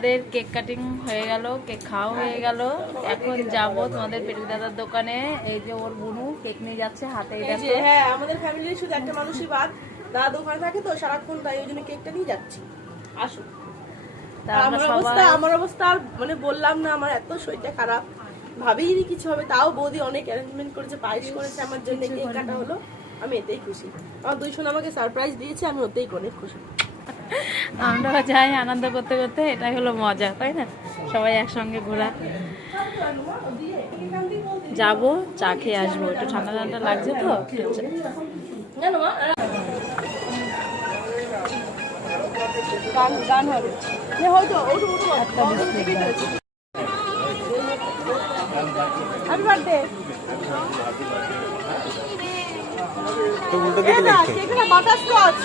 আমাদের cake cutting হয়ে গেল, কেক খাওয়া হয়ে গেল। এখন যাব তোমাদের পেটুক দাদার দোকানে। এই যে ওর বুনু কেক নিয়ে যাচ্ছে হাতে। হ্যাঁ, আমাদের ফ্যামিলির শুধু একটা মানুষই বাদ, দাদা দোকানে থাকে তো সারাক্ষণ, তাই ওই জন্য কেকটা নিয়ে যাচ্ছি। আসো। আমার অবস্থা আর মানে বললাম না, আমার এত শরীরটা খারাপ, ভাবিনি কিছু হবে। তাও বৌদি অনেক অ্যারেঞ্জমেন্ট করেছে, পায়েস করেছে আমার জন্য, কেক কাটা হলো, আমি এতেই খুশি। আমার দুই সোনা আমাকে সারপ্রাইজ দিয়েছে, আমি ওতেই অনেক খুশি। আমরা যাই আনন্দ করতে করতে, এটাই হলো মজা, তাই না? সবাই একসঙ্গে ঘোরা। যাবো, চা খেয়ে আসবো, একটু ঠান্ডা ঠান্ডা লাগছে তো। গান হবে হয়তো। Happy birthday. তো উল্টো দিকে লিখছে বাটারস্কচ।